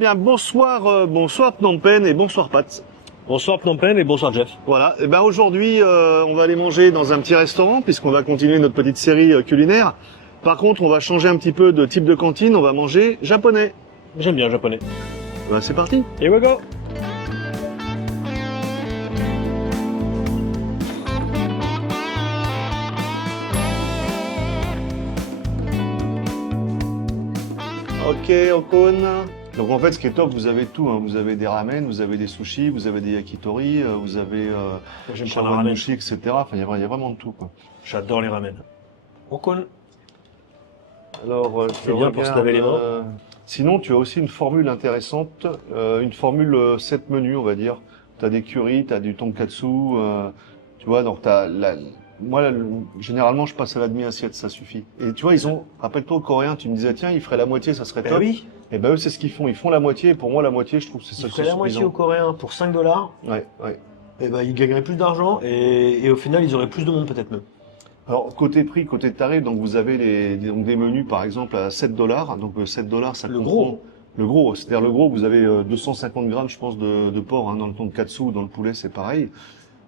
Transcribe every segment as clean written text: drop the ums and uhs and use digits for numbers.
Bien, bonsoir, bonsoir Phnom Penh et bonsoir Pat. Bonsoir Phnom Penh et bonsoir Jeff. Voilà, et ben aujourd'hui on va aller manger dans un petit restaurant puisqu'on va continuer notre petite série culinaire. Par contre, on va changer un petit peu de type de cantine, on va manger japonais. J'aime bien le japonais. Ben, c'est parti. Here we go. Ok, Okon. Donc en fait, ce qui est top, vous avez tout. Hein. Vous avez des ramen, vous avez des sushis, vous avez des yakitori, vous avez J'aime prendre un ramen. shawarma, etc. Enfin, il y a vraiment de tout, quoi. J'adore les ramen. Okon. Alors, C'est bien pour se laver les mains. Sinon, tu as aussi une formule intéressante, une formule 7 menus, on va dire. Tu as des currys, tu as du tonkatsu, tu vois, donc moi, généralement, je passe à la demi-assiette, ça suffit. Et tu vois, rappelle-toi, aux Coréens, tu me disais, tiens, ils feraient la moitié, ça serait top. oui. Et ben eux, c'est ce qu'ils font. Ils font la moitié, et pour moi, la moitié, je trouve que c'est Ils ça. feraient la moitié aux Coréens pour 5 $. Ouais, ouais. Et ben ils gagneraient plus d'argent et au final ils auraient plus de monde peut-être même. Alors, côté prix, côté tarif, donc vous avez donc des menus, par exemple, à 7 $. Donc, 7 $, ça Le comprend. gros. Le gros, c'est-à-dire le gros, vous avez 250 grammes, je pense, de porc, hein, dans le tonkatsu, dans le poulet, c'est pareil.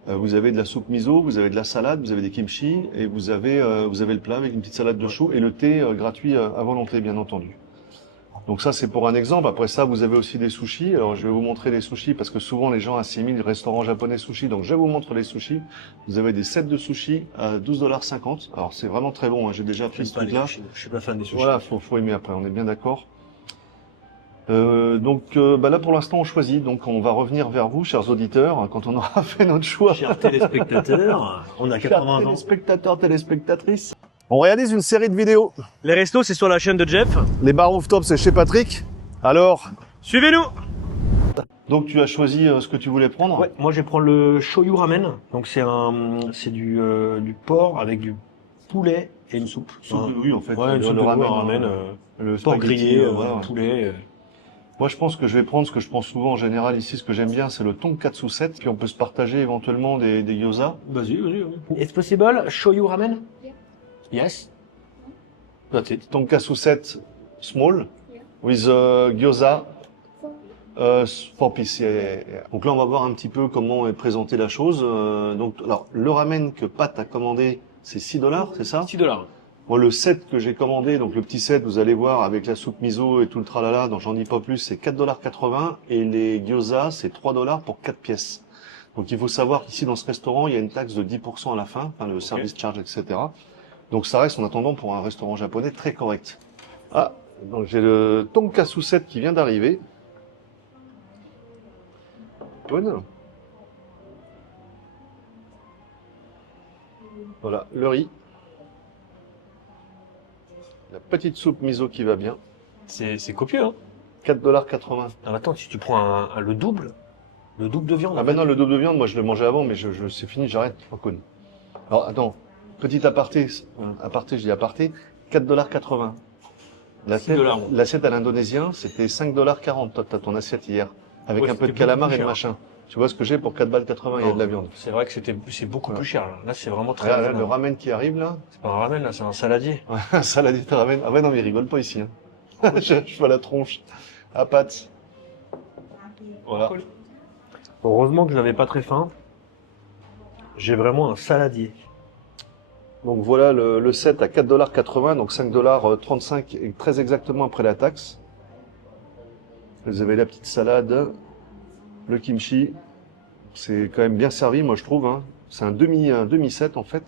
Vous avez de la soupe miso, vous avez de la salade, vous avez des kimchi, et vous avez le plat avec une petite salade de choux et le thé gratuit à volonté, bien entendu. Donc ça, c'est pour un exemple. Après ça, vous avez aussi des sushis. Alors, je vais vous montrer les sushis parce que souvent, les gens assimilent le restaurant japonais sushi. Donc, je vais vous montrer les sushis. Vous avez des sets de sushis à 12,50 $. Alors, c'est vraiment très bon. Hein. J'ai déjà pris ce truc-là. Je suis pas fan des sushis. Voilà, faut aimer après. On est bien d'accord. Là, pour l'instant, on choisit. Donc, on va revenir vers vous, chers auditeurs, quand on aura fait notre choix. Chers téléspectateurs, on a 80 ans. Téléspectateurs, téléspectatrices. On réalise une série de vidéos. Les restos c'est sur la chaîne de Jeff. Les bars rooftop, c'est chez Patrick. Alors, Suivez-nous. donc tu as choisi ce que tu voulais prendre. Ouais, moi je vais prendre le shoyu ramen. Donc c'est du porc avec du poulet et une soupe. Oui, en fait. Ouais, une soupe de ramen, le porc spaghetti, grillé, voilà. poulet. Moi, je pense que je vais prendre ce que je prends souvent en général ici. Ce que j'aime bien, c'est le tonkatsu set. Puis on peut se partager éventuellement des gyoza. Vas-y. It's possible shoyu ramen? Yes. That's it. Tonkatsu set small with gyoza 4 pieces. Yeah. Donc là, on va voir un petit peu comment est présentée la chose. Alors, le ramen que Pat a commandé, c'est 6 $, c'est ça? 6 $. Moi, le set que j'ai commandé, donc le petit set, vous allez voir, avec la soupe miso et tout le tralala, donc j'en dis pas plus, c'est 4,80 $. Et les gyoza, c'est 3 $ pour 4 pièces. Donc il faut savoir qu'ici, dans ce restaurant, il y a une taxe de 10% à la fin, enfin le service charge, etc. Donc ça reste, en attendant, pour un restaurant japonais, très correct. Ah, donc j'ai le tonkatsu set qui vient d'arriver. Bonne. Voilà, le riz. La petite soupe miso qui va bien. C'est copieux, hein? 4,80 $. Alors attends, si tu prends le double de viande. Ah ben non, le double de viande, moi je le mangeais avant, mais c'est fini, j'arrête. Okon. Alors attends, petit aparté, je dis aparté, 4,80 $. L'assiette à l'indonésien, c'était 5,40 $. Toi, t'as ton assiette hier, avec Ouais, un peu de c'était calamar beaucoup et de plus machin. Tu vois ce que j'ai pour 4,80 $, il y a de la viande. C'est vrai que c'est beaucoup plus cher. Là, c'est vraiment très Regarde, le raisonnable. ramen qui arrive là, C'est pas un ramen, là, c'est un saladier. un saladier de ramen. Ah ouais, non, mais il rigole pas ici. Hein. Je vois la tronche à pâte. Voilà. Cool. Heureusement que je n'avais pas très faim. J'ai vraiment un saladier. Donc voilà le set à 4,80 $, donc 5,35 $, et très exactement après la taxe. Vous avez la petite salade, le kimchi. C'est quand même bien servi, moi je trouve. Hein. C'est un demi set en fait.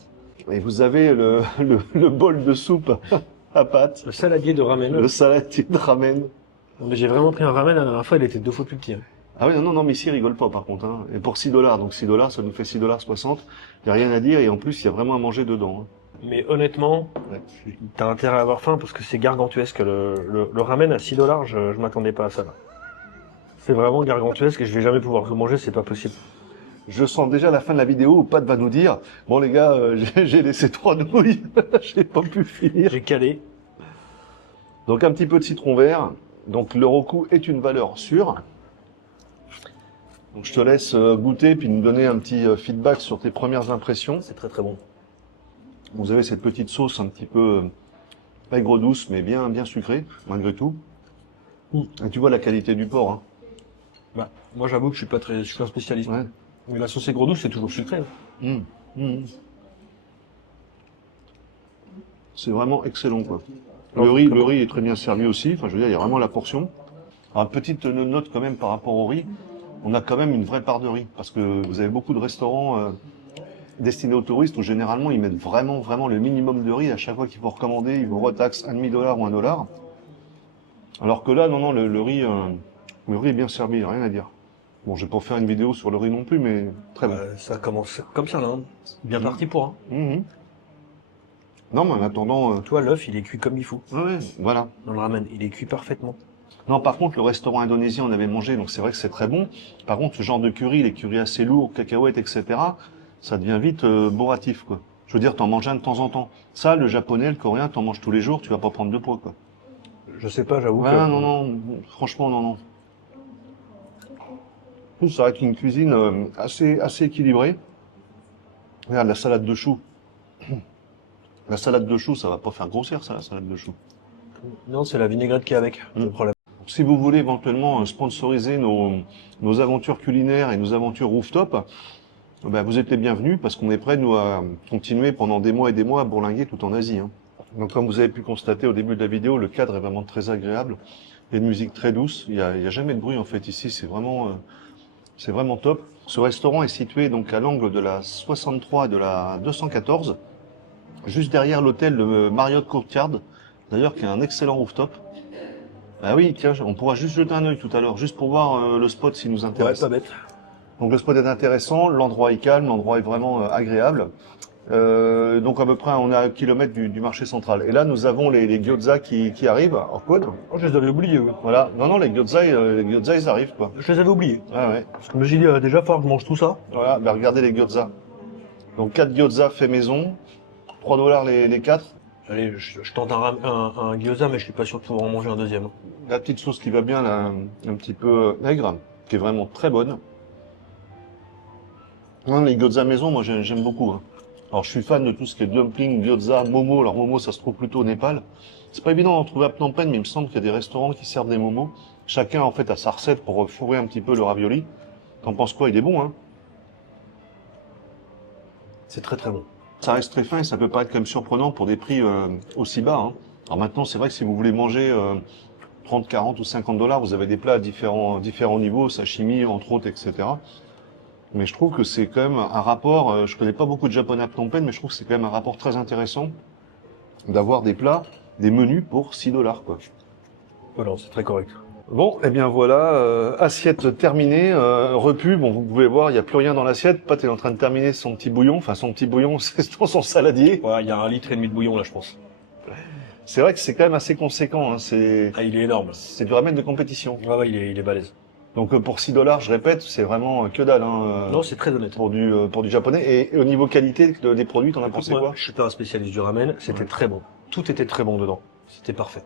Et vous avez le bol de soupe à pâte, Le saladier de ramen. le saladier de ramen. Mais j'ai vraiment pris un ramen la dernière fois, il était 2 fois plus petit. Hein. Ah oui, non, mais ici, ils rigolent pas, par contre, hein. Et pour 6 $, donc 6 $, ça nous fait 6,60 $. Il n'y a rien à dire, et en plus, il y a vraiment à manger dedans, hein. Mais honnêtement, Ouais. t'as intérêt à avoir faim parce que c'est gargantuesque. Le ramen à 6 $, je m'attendais pas à ça. Là. C'est vraiment gargantuesque et je vais jamais pouvoir le manger, c'est pas possible. Je sens déjà la fin de la vidéo où Pat va nous dire, bon les gars, j'ai laissé 3 nouilles, j'ai pas pu finir. J'ai calé. Donc un petit peu de citron vert. Donc le Roku est une valeur sûre. Donc je te laisse goûter puis nous donner un petit feedback sur tes premières impressions. C'est très très bon. Vous avez cette petite sauce un petit peu aigre douce mais bien sucrée malgré tout. Et tu vois la qualité du porc, hein. Bah, moi, j'avoue que je suis pas un spécialiste. Ouais. Mais la sauce aigre douce, c'est toujours sucré. Mmh. Mmh. C'est vraiment excellent, quoi. Le riz est très bien servi aussi. Enfin, je veux dire, il y a vraiment la portion. Alors, petite note quand même par rapport au riz. On a quand même une vraie part de riz. Parce que vous avez beaucoup de restaurants destinés aux touristes où généralement ils mettent vraiment le minimum de riz. À chaque fois qu'il faut recommander, ils vous retaxent un demi-dollar ou $1. Alors que là, non, le riz est bien servi, rien à dire. Bon, je vais pas faire une vidéo sur le riz non plus, mais très bon. Ça commence comme ça, là. Hein. Bien parti pour un. Mhm. Non, mais en attendant, Toi, l'œuf, il est cuit comme il faut. ouais, voilà. Dans le ramen, il est cuit parfaitement. Non, par contre, le restaurant indonésien, on avait mangé, donc c'est vrai que c'est très bon. Par contre, ce genre de curry, les currys assez lourds, cacahuètes, etc., ça devient vite bourratif, quoi. Je veux dire, t'en manges un de temps en temps. Ça, le japonais, le coréen, t'en manges tous les jours, tu vas pas prendre de poids, quoi. Je sais pas, j'avoue Ouais, que... non, franchement, non. Tout ça reste une cuisine assez équilibrée. Regarde, la salade de choux. La salade de choux, ça va pas faire grossière, ça, la salade de choux. Non, c'est la vinaigrette qui est avec, le problème. Si vous voulez éventuellement sponsoriser nos aventures culinaires et nos aventures rooftop, ben vous êtes les bienvenus parce qu'on est prêts, nous, à continuer pendant des mois et des mois à bourlinguer tout en Asie, hein. Donc, comme vous avez pu constater au début de la vidéo, le cadre est vraiment très agréable. Il y a une musique très douce. Il y a jamais de bruit, en fait, ici. C'est vraiment top. Ce restaurant est situé donc à l'angle de la 63 et de la 214, juste derrière l'hôtel de Marriott Courtyard, d'ailleurs, qui a un excellent rooftop. Ah oui, tiens, on pourra juste jeter un œil tout à l'heure, juste pour voir le spot s'il nous Ouais, intéresse. pas bête. Donc le spot est intéressant, l'endroit est calme, l'endroit est vraiment agréable. Donc à peu près on est à 1 kilomètre du marché central. Et là nous avons les gyoza qui arrivent en côte. Oh, je les avais oubliés, oui. Voilà. Non, les gyoza ils arrivent, quoi. Je les avais oubliés. Ah ouais. Parce que je me suis dit, déjà, fort que je mange tout ça. Voilà, bah regardez les gyoza. Donc 4 gyoza fait maison, $3 les 4. Allez, je tente un gyoza, mais je suis pas sûr de pouvoir en manger un deuxième. La petite sauce qui va bien, là, un petit peu aigre, qui est vraiment très bonne. Non, les gyoza maison, moi j'aime beaucoup, hein. Alors je suis fan de tout ce qui est dumpling, gyoza, momo. Alors momo, ça se trouve plutôt au Népal. C'est pas évident d'en trouver à Phnom Penh, mais il me semble qu'il y a des restaurants qui servent des momos. Chacun en fait a sa recette pour fourrer un petit peu le ravioli. T'en penses quoi? Il est bon, hein? C'est très très bon. Ça reste très fin et ça peut paraître quand même surprenant pour des prix aussi bas, hein. Alors maintenant, c'est vrai que si vous voulez manger 30, 40 ou $50, vous avez des plats à différents niveaux, sashimi entre autres, etc. Mais je trouve que c'est quand même un rapport, je connais pas beaucoup de japonais à Phnom Penh, mais je trouve que c'est quand même un rapport très intéressant d'avoir des plats, des menus pour $6, quoi. Voilà, c'est très correct. Bon, et bien voilà, assiette terminée, repu. Bon, vous pouvez voir, il n'y a plus rien dans l'assiette. Pat est en train de terminer son petit bouillon. Enfin, son petit bouillon, c'est dans son saladier. Ouais, il y a 1,5 litre de bouillon là, je pense. C'est vrai que c'est quand même assez conséquent, hein. Ah, il est énorme. C'est du ramen de compétition. Ouais, il est balèze. Donc pour $6, je répète, c'est vraiment que dalle, hein, Non, c'est très honnête. pour du japonais. Et au niveau qualité des produits, t'en as pensé Moi, quoi? je suis pas un spécialiste du ramen, c'était très bon. Tout était très bon dedans. C'était parfait.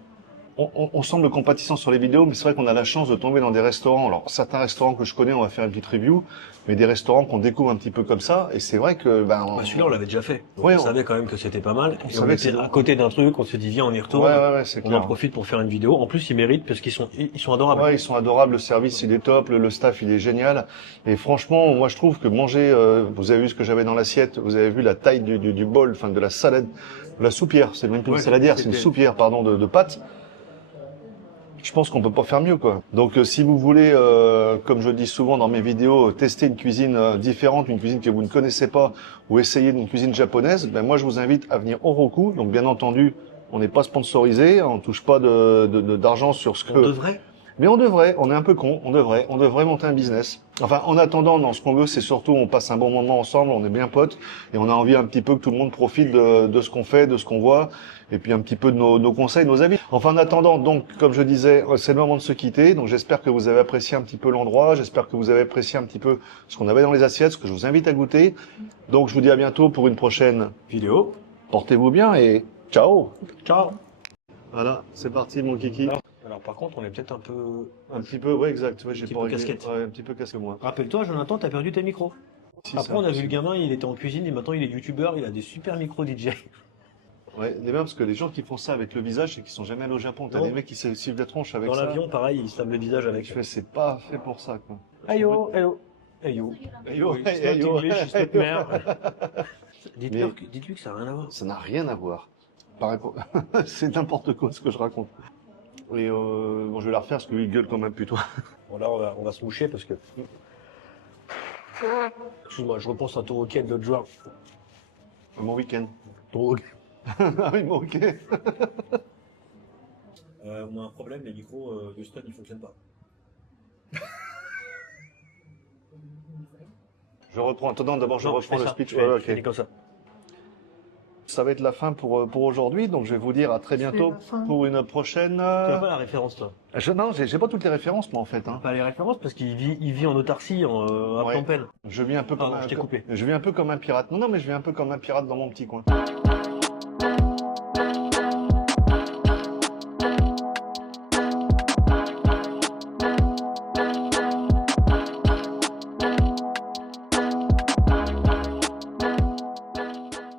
On semble compatissant sur les vidéos, mais c'est vrai qu'on a la chance de tomber dans des restaurants. Alors, certains restaurants que je connais, on va faire une petite review, mais des restaurants qu'on découvre un petit peu comme ça. Et c'est vrai que, Bah, celui-là, on l'avait déjà fait. Donc, Ouais, on on- savait quand même que c'était pas mal. Et on savait que était c'était à côté d'un truc, on s'est dit, viens, on y retourne. ouais, c'est On clair. en profite pour faire une vidéo. En plus, ils méritent parce qu'ils sont adorables. Ouais, ils sont adorables, le service il est top, le staff il est génial. Et franchement, moi je trouve que manger, vous avez vu ce que j'avais dans l'assiette, vous avez vu la taille du bol, enfin de la salade, de la soupière, c'est même plus une Ouais, saladière, c'est une c'était- soupière, pardon, de pâtes. Je pense qu'on peut pas faire mieux, quoi. Donc, si vous voulez, comme je dis souvent dans mes vidéos, tester une cuisine différente, une cuisine que vous ne connaissez pas, ou essayer une cuisine japonaise, ben moi je vous invite à venir au Roku. Donc, bien entendu, on n'est pas sponsorisé, on touche pas d'argent sur ce que. On devrait. Mais on devrait, on est un peu con, on devrait monter un business. Enfin, en attendant, dans ce qu'on veut, c'est surtout on passe un bon moment ensemble, on est bien potes, et on a envie un petit peu que tout le monde profite de ce qu'on fait, de ce qu'on voit, et puis un petit peu de nos conseils, nos avis. Enfin, en attendant, donc, comme je disais, c'est le moment de se quitter, donc j'espère que vous avez apprécié un petit peu l'endroit, j'espère que vous avez apprécié un petit peu ce qu'on avait dans les assiettes, ce que je vous invite à goûter. Donc, je vous dis à bientôt pour une prochaine Vidéo. Portez-vous bien et ciao! Ciao. Voilà, c'est parti mon kiki. Alors, par contre, on est peut-être un peu... Un petit peu, ouais, exact, ouais, j'ai petit pas peu réglé. casquette. Ouais, un petit peu casquette moi. Rappelle-toi, Jonathan, t'as perdu tes micros. Si, Après, ça, on a vu c'est- le gamin, il était en cuisine et maintenant il est youtubeur, il a des super micros DJ. Ouais, les mêmes, parce que les gens qui font ça avec le visage, c'est qu'ils sont jamais allés au Japon. T'as Non. des mecs qui se suivent la tronche avec Dans ça. l'avion, pareil, ils se lavent le visage Et avec. je fais, c'est pas fait pour ça, quoi. Ayo, hello. Ayo. Ayo, It's not ayo, English, it's not ayo. mère. Mais- Dites-lui que ça n'a rien à voir. Ça n'a rien à voir. C'est n'importe quoi ce que je raconte. Et bon, je vais la refaire parce qu'il gueule comme un putois. Bon, là, on va se moucher parce que. Excuse-moi, je repense à ton hockey de l'autre joueur. Mon week-end. Ton hockey. Ah oui, mon ok. On a un problème, les micros Houston, ils fonctionnent pas. Je reprends. Attends, d'abord, je Non, reprends fais le ça. speech. Je vais- Ouais, je finis ok. comme ça. Ça va être la fin pour aujourd'hui, donc je vais vous dire à très bientôt pour une prochaine. Tu n'as pas la référence, toi. Non, j'ai pas toutes les références, moi, en fait. Hein. Pas les références parce qu'il vit en autarcie, à Ouais. Phnom Penh. Je vis un peu comme Pardon, je t'ai coupé. je vis un peu comme un pirate. Non, non, mais je vis un peu comme un pirate dans mon petit coin.